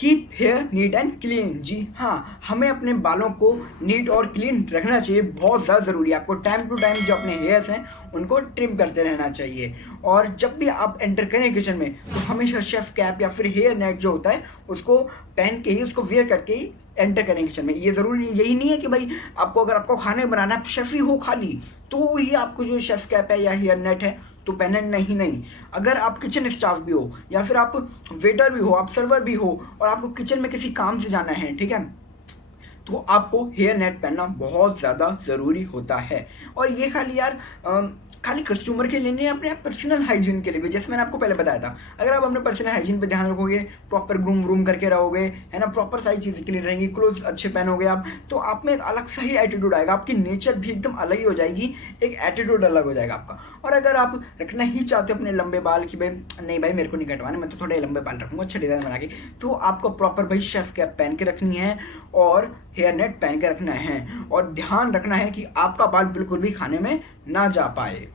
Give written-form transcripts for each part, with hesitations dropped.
Keep hair neat and clean. जी हाँ, हमें अपने बालों को नीट और क्लीन रखना चाहिए, बहुत ज़्यादा ज़रूरी है। आपको टाइम टू टाइम जो अपने हेयर्स हैं उनको ट्रिम करते रहना चाहिए। और जब भी आप एंटर करें किचन में तो हमेशा शेफ कैप या फिर हेयर नेट जो होता है उसको पहन के ही, उसको वेयर करके ही एंटर करें किचन में। ये ज़रूरी यही नहीं है कि भाई आपको, अगर आपको खाने बनाना है, शेफ़ ही हो खाली, तो ही आपको जो शेफ कैप है या हेयर नेट है तो पहनना नहीं। नहीं, अगर आप किचन स्टाफ भी हो या फिर आप वेटर भी हो, आप सर्वर भी हो और आपको किचन में किसी काम से जाना है, ठीक है, तो आपको हेयर नेट पहनना बहुत ज़्यादा ज़रूरी होता है। और ये खाली यार खाली कस्टमर के लिए नहीं, अपने पर्सनल हाइजीन के लिए भी। जैसे मैंने आपको पहले बताया था, अगर आप अपने पर्सनल हाइजीन पे ध्यान रखोगे, प्रॉपर ग्रूम व्रूम करके रहोगे, है ना, प्रॉपर सारी चीज़ें क्लीन रहेंगी, क्लोथ्स अच्छे पहनोगे आप, तो आप में एक अलग सा ही एटीट्यूड आएगा, आपकी नेचर भी एकदम अलग ही हो जाएगी, एक एटीट्यूड अलग हो जाएगा आपका। और अगर आप रखना ही चाहते हो अपने लंबे बाल कि भाई नहीं भाई मेरे को नहीं कटवाने, मैं तो थोड़े लंबे बाल रखूँगा अच्छा डिज़ाइन बना के, तो आपको प्रॉपर भाई शेफ कैप पहन के रखनी है और हेयर नेट पहन के रखना है। और ध्यान रखना है कि आपका बाल बिल्कुल भी खाने में ना जा पाए।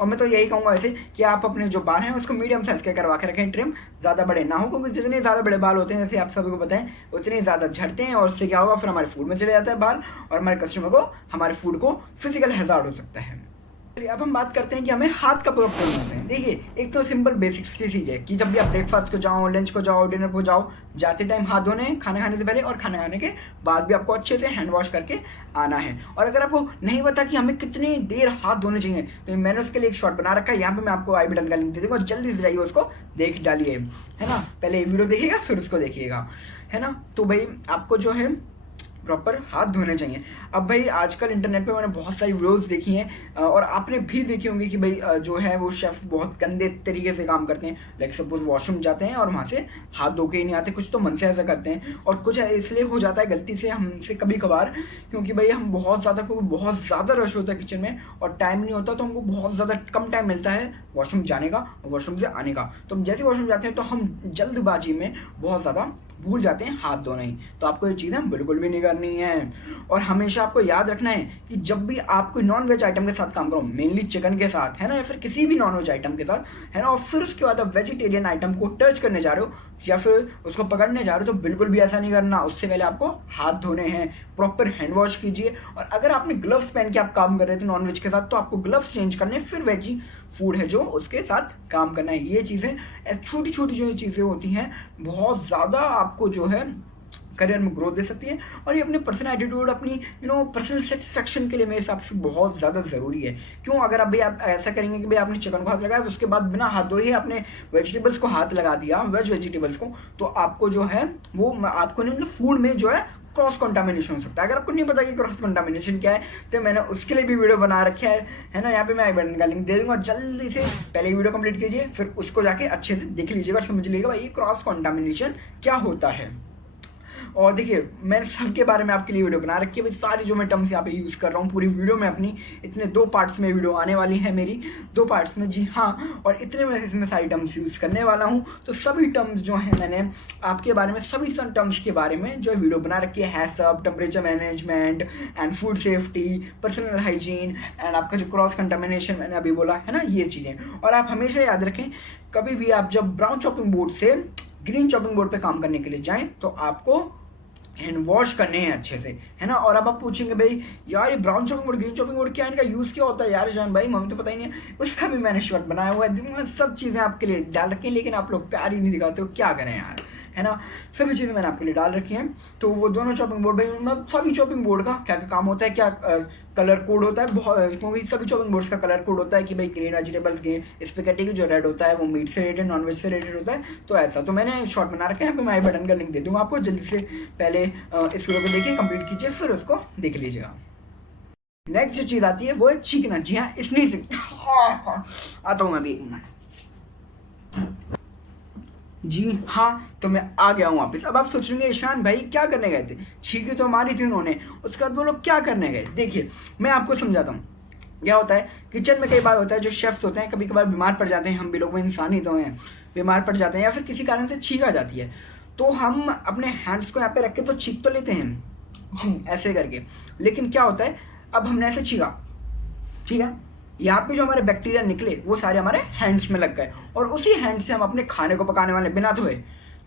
और मैं तो यही कहूँगा वैसे कि आप अपने जो बाल हैं उसको मीडियम साइज के करवा के रखें ट्रिम, ज़्यादा बड़े ना हो, क्योंकि जितने ज़्यादा बड़े बाल होते हैं, जैसे आप सभी को पता है, उतने ज़्यादा झड़ते हैं और उससे क्या होगा, फिर हमारे फूड में चले जाता है बाल और हमारे कस्टमर को, हमारे फूड को फिजिकल हैजार्ड हो सकता है। अब हम बात करते हैं कि हमें हाथ का कब धोना है। देखिए, एक तो सिंपल बेसिक सी चीज़ है कि जब भी आप ब्रेकफास्ट को जाओ, लंच को जाओ, डिनर को जाओ, जाते टाइम हाथ धोने हैं, खाना खाने से पहले और खाना खाने के बाद भी आपको अच्छे से हैंड वॉश करके आना है। और अगर आपको नहीं पता कि हमें कितनी देर हाथ धोने चाहिए, तो मैंने उसके लिए एक शॉर्ट बना रखा है, यहाँ पे मैं आपको आई बटन का लिंक दे दूँगा, जल्दी से जाइए उसको देख डालिए, है ना। पहले वीडियो देखिएगा फिर उसको देखिएगा, है ना। तो भाई आपको जो है प्रॉपर हाथ धोने चाहिए। अब भाई आजकल इंटरनेट पे मैंने बहुत सारी वीडियोस देखी हैं और आपने भी देखी होंगी कि भाई जो है वो शेफ बहुत गंदे तरीके से काम करते हैं। लाइक सपोज वॉशरूम जाते हैं और वहाँ से हाथ धो के ही नहीं आते, कुछ तो मन से ऐसा करते हैं और कुछ इसलिए हो जाता है गलती से हमसे कभी कभार, क्योंकि भाई हम बहुत ज़्यादा रश होता है किचन में और टाइम नहीं होता, तो हमको बहुत ज़्यादा कम टाइम मिलता है वॉशरूम जाने का और वॉशरूम से आने का। तो हम जैसे वॉशरूम जाते हैं तो हम जल्दबाजी में बहुत ज़्यादा भूल जाते हैं हाथ धोना ही। तो आपको ये चीज़ें बिल्कुल भी नहीं करनी है। और हमेशा आपको याद रखना है कि जब भी आप कोई नॉन वेज आइटम के साथ काम करो, मेनली चिकन के साथ, है ना, या फिर किसी भी नॉन वेज आइटम के साथ, है ना, और फिर उसके बाद आप वेजिटेरियन आइटम को टच करने जा रहे हो या फिर उसको पकड़ने जा रहे हो, तो बिल्कुल भी ऐसा नहीं करना। उससे पहले आपको हाथ धोने हैं, प्रॉपर हैंड वॉश कीजिए। और अगर आपने ग्लव्स पहन के आप काम कर रहे थे नॉन वेज के साथ, तो आपको ग्लव्स चेंज करने, फिर वेजी फूड है जो उसके साथ काम करना है। ये चीज़ें, छोटी छोटी जो ये चीज़ें होती हैं, बहुत ज़्यादा आपको जो है करियर में ग्रोथ दे सकती है। और ये अपने पर्सनल एटीट्यूड, अपनी पर्सनल सेटिस्फेक्शन के लिए मेरे हिसाब से बहुत ज़्यादा ज़रूरी है। क्यों? अगर भाई आप ऐसा करेंगे कि भाई आपने चिकन को हाथ लगाया, उसके बाद बिना हाथ धोए ही आपने वेजिटेबल्स को हाथ लगा दिया, वेज वेजिटेबल्स को, तो आपको जो है वो आपको नहीं, मतलब फूड में जो है क्रॉस कंटामिनेशन हो सकता है। अगर आपको नहीं पता कि क्रॉस कंटामिनेशन क्या है, तो मैंने उसके लिए भी वीडियो बना रखा है ना, यहाँ पे मैं आई बटन का लिंक दे दूंगा। जल्दी से पहले वीडियो कंप्लीट कीजिए, फिर उसको जाके अच्छे से देख लीजिएगा और समझ लीजिएगा भाई ये क्रॉस कंटामिनेशन क्या होता है। और देखिए, मैंने सबके बारे में आपके लिए वीडियो बना रखी है भाई, सारी जो मैं टर्म्स यहाँ पे यूज़ कर रहा हूँ पूरी वीडियो में अपनी, इतने 2 पार्ट्स में वीडियो आने वाली है मेरी, 2 पार्ट्स में, जी हाँ। और इतने में इसमें सारी टर्म्स यूज़ करने वाला हूँ, तो सभी टर्म्स जो हैं मैंने आपके बारे में, सभी टर्म्स के बारे में जो वीडियो बना रखी है सब, temperature management and food safety, personal hygiene and आपका जो क्रॉस कंटामिनेशन मैंने अभी बोला है ना, ये चीज़ें। और आप हमेशा याद रखें, कभी भी आप जब ब्राउन चॉपिंग बोर्ड से ग्रीन चॉपिंग बोर्ड पे काम करने के लिए जाएं, तो आपको हैंड वॉश करने हैं अच्छे से, है ना। और अब आप पूछेंगे भाई यार ये brown chopping board, green chopping board क्या है, इनका यूज़ क्या होता है यार जान भाई, मम्मी तो पता ही नहीं है। उसका भी मैंने शॉर्ट बनाया हुआ है, सब चीज़ें आपके लिए डाल रखी हैं, लेकिन आप लोग प्यार ही नहीं दिखाते हो, क्या करें यार, है ना। सभी चीज़ें मैंने आपके लिए डाल रखी हैं। तो वो दोनों चॉपिंग बोर्ड भाई, मतलब सभी चॉपिंग बोर्ड का क्या क्या काम होता है, क्या कलर कोड होता है, बहुत, क्योंकि सभी चॉपिंग बोर्ड्स का कलर कोड होता है कि भाई ग्रीन वेजिटेबल्स ग्रीन, इस पे कैटेगरी जो रेड होता है वो मीट से रिलेटेड, नॉन वेज से रिलेटेड होता है। तो ऐसा तो मैंने शॉर्ट बना रखे हैं, मैं आई बटन का लिंक दे दूंगा आपको, जल्दी से पहले इस वीडियो को देखिए, कंप्लीट कीजिए, फिर उसको देख लीजिएगा। नेक्स्ट जो चीज़ आती है वो है चीखना। जी हाँ, स्नीजिंग। आता हूँ मैं अभी, 1 मिनट। जी हाँ, तो मैं आ गया हूँ वापस। अब आप सोच रहे ईशान भाई क्या करने गए थे, छींकी तो हमारी थी उन्होंने, उसके बाद वो लोग क्या करने गए। देखिए मैं आपको समझाता हूँ। क्या होता है किचन में, कई बार होता है जो शेफ्स होते हैं कभी कभार बीमार पड़ जाते हैं, हम भी लोग में इंसान ही तो हैं, बीमार पड़ जाते हैं या फिर किसी कारण से छींक आ जाती है, तो हम अपने हैंड्स को यहाँ पे रख के तो छींक तो लेते हैं, जी ऐसे करके। लेकिन क्या होता है, अब हमने ऐसे छींका, ठीक है, यहाँ पे जो हमारे बैक्टीरिया निकले वो सारे हमारे हैंड्स में लग गए और उसी हैंड से हम अपने खाने को पकाने वाले बिना धोए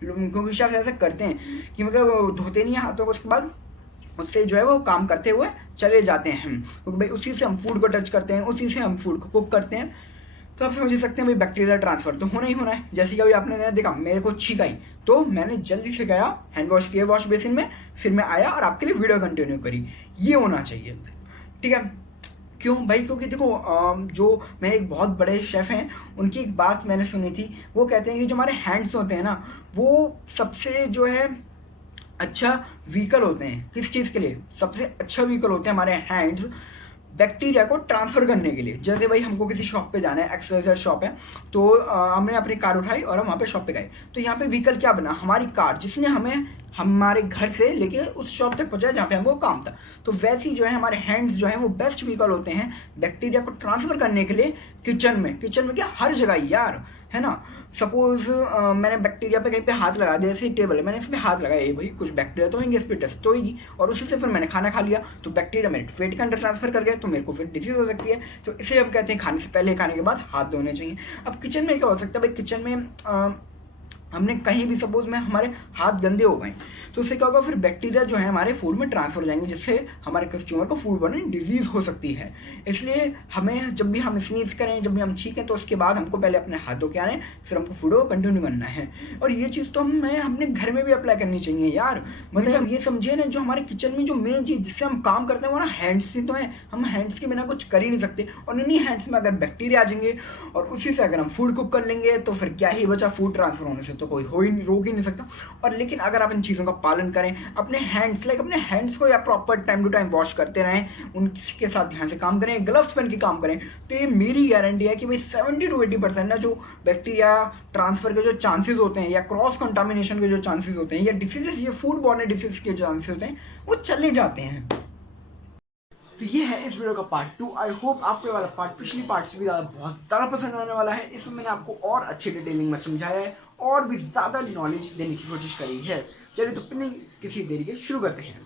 क्योंकि शायद ऐसा करते हैं कि मतलब धोते नहीं है हाथों को, उसके बाद उससे जो है वो काम करते हुए चले जाते हैं हम, क्योंकि भाई उसी से हम फूड को टच करते हैं, उसी से हम फूड को कुक करते हैं। तो आप समझ ही सकते हैं भाई बैक्टीरिया ट्रांसफर तो होना ही होना है। जैसे कि अभी आपने देखा मेरे को छींक आई, तो मैंने जल्दी से गया हैंड वॉश किया वॉश बेसिन में, फिर मैं आया और आपके लिए वीडियो कंटिन्यू करी। ये होना चाहिए, ठीक है। क्यों भाई? क्योंकि देखो जो मेरे एक बहुत बड़े शेफ़ हैं, उनकी एक बात मैंने सुनी थी। वो कहते हैं कि जो हमारे हैंड्स होते हैं ना, वो सबसे जो है अच्छा व्हीकल होते हैं। किस चीज़ के लिए? सबसे अच्छा व्हीकल होते हैं हमारे हैंड्स बैक्टीरिया को ट्रांसफ़र करने के लिए। जैसे भाई हमको किसी शॉप पे जाना है, XYZ शॉप है, तो हमने अपनी कार उठाई और हम वहाँ पे शॉप पे गए। तो यहाँ पे व्हीकल क्या बना? हमारी कार, जिसने हमें हमारे घर से लेके उस शॉप तक पहुँचाया जहाँ पे हमको काम था। तो वैसे ही जो है हमारे हैंड्स जो हैं वो बेस्ट व्हीकल होते हैं बैक्टीरिया को ट्रांसफ़र करने के लिए किचन में। किचन में क्या, हर जगह यार, है ना। सपोज मैंने बैक्टीरिया पे कहीं पे हाथ लगा दिया, जैसे टेबल है, मैंने इस पे हाथ लगाया, ये भाई कुछ बैक्टीरिया तो होंगे, इस पे टेस्ट तो होगी, और उसी से फिर मैंने खाना खा लिया, तो बैक्टीरिया मेरे पेट के अंदर ट्रांसफर कर गया, तो मेरे को फिर डिजीज हो सकती है। तो इसे हम कहते हैं खाने से पहले, खाने के बाद हाथ धोने चाहिए। अब किचन में क्या हो सकता है भाई? किचन में हमने कहीं भी सपोज में हमारे हाथ गंदे हो गए, तो उससे क्या होगा, फिर बैक्टीरिया जो है हमारे फूड में ट्रांसफर हो जाएंगे, जिससे हमारे कस्टमर को फूड बॉर्न डिजीज हो सकती है। इसलिए हमें जब भी हम स्नीज करें, जब भी हम छींकें, तो उसके बाद हमको पहले अपने हाथ धो के आने, फिर हमको फूड को कंटिन्यू करना है। और ये चीज़ तो हमें अपने घर में भी अप्लाई करनी चाहिए यार। मतलब ये समझिए ना, जो हमारे किचन में जो मेन चीज़ जिससे हम काम करते हैं वो ना हैंड्स से तो है। हम हैंड्स के बिना कुछ कर ही नहीं सकते, और इन्हीं हैंड्स में अगर बैक्टीरिया आ जाएंगे और उसी से अगर हम फूड कुक कर लेंगे, तो फिर क्या ही बचा, फूड ट्रांसफर होने से तो कोई रोक ही नहीं सकता। और लेकिन अगर आप इन चीज़ों का पालन करें, अपने हैंड्स को या proper time to time wash करते रहें, उनके साथ ध्यान से काम करें, ग्लव्स पहन के काम करें, तो ये मेरी गारंटी है कि भाई 70 to 80% ना जो बैक्टीरिया ट्रांसफर के जो चांसेस होते हैं, या क्रॉस कंटामिनेशन के जो चांसेस होते हैं, या डिसीजेस, ये फूड बॉर्न डिसीज के जो चांसेस होते हैं, वो चले जाते हैं। तो ये है इस वीडियो का पार्ट 2। आई होप आपको ये वाला पार्ट पिछली पार्ट से भी बहुत ज़्यादा पसंद आने वाला है। इसमें मैंने आपको और अच्छी डिटेलिंग में समझाया है और भी ज़्यादा नॉलेज देने की कोशिश करी है। चलिए तो बिना किसी देरी के शुरू करते हैं।